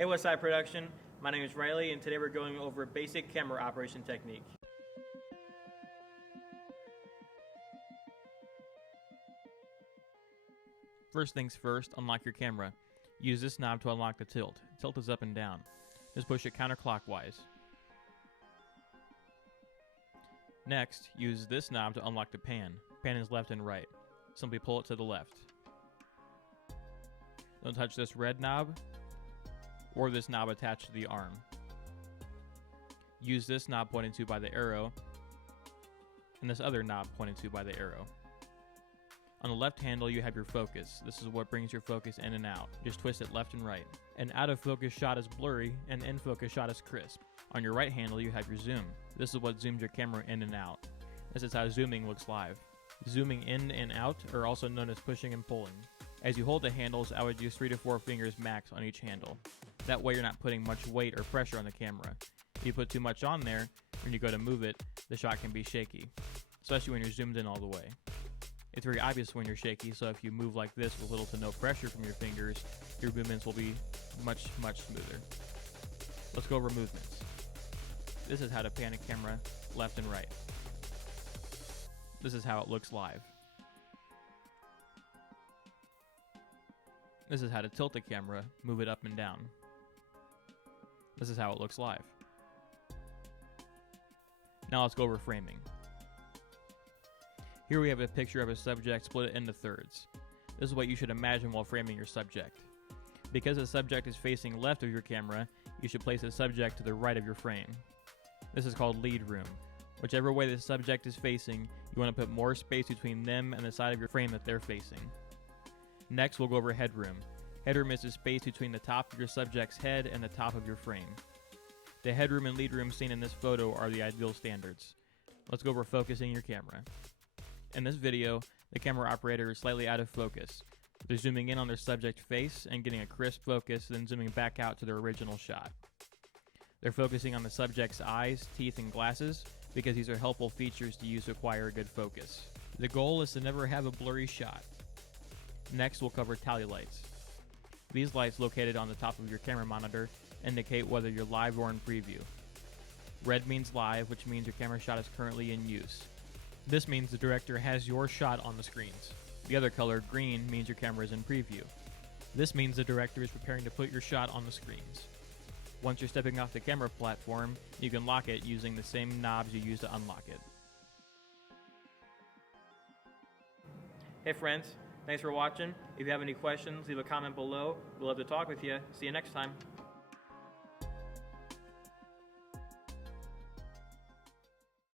Hey, Westside Production. My name is Riley, and today we're going over basic camera operation technique. First things first, unlock your camera. Use this knob to unlock the tilt. Tilt is up and down. Just push it counterclockwise. Next, use this knob to unlock the pan. Pan is left and right. Simply pull it to the left. Don't touch this red knob or this knob attached to the arm. Use this knob pointed to by the arrow and this other knob pointed to by the arrow. On the left handle you have your focus. This is what brings your focus in and out. Just twist it left and right. An out of focus shot is blurry and in focus shot is crisp. On your right handle you have your zoom. This is what zooms your camera in and out. This is how zooming looks live. Zooming in and out are also known as pushing and pulling. As you hold the handles, I would use 3 to 4 fingers max on each handle. That way you're not putting much weight or pressure on the camera. If you put too much on there, when you go to move it, the shot can be shaky, especially when you're zoomed in all the way. It's very obvious when you're shaky, so if you move like this with little to no pressure from your fingers, your movements will be much smoother. Let's go over movements. This is how to pan a camera left and right. This is how it looks live. This is how to tilt the camera, move it up and down. This is how it looks live. Now let's go over framing. Here we have a picture of a subject split into thirds. This is what you should imagine while framing your subject. Because the subject is facing left of your camera, you should place the subject to the right of your frame. This is called lead room. Whichever way the subject is facing, you want to put more space between them and the side of your frame that they're facing. Next, we'll go over headroom. Headroom is the space between the top of your subject's head and the top of your frame. The headroom and lead room seen in this photo are the ideal standards. Let's go over focusing your camera. In this video, the camera operator is slightly out of focus. They're zooming in on their subject face and getting a crisp focus, then zooming back out to their original shot. They're focusing on the subject's eyes, teeth, and glasses because these are helpful features to use to acquire a good focus. The goal is to never have a blurry shot. Next, we'll cover tally lights. These lights located on the top of your camera monitor indicate whether you're live or in preview. Red means live, which means your camera shot is currently in use. This means the director has your shot on the screens. The other color, green, means your camera is in preview. This means the director is preparing to put your shot on the screens. Once you're stepping off the camera platform, you can lock it using the same knobs you use to unlock it. Hey friends, thanks for watching. If you have any questions, leave a comment below. We'd love to talk with you. See you next time.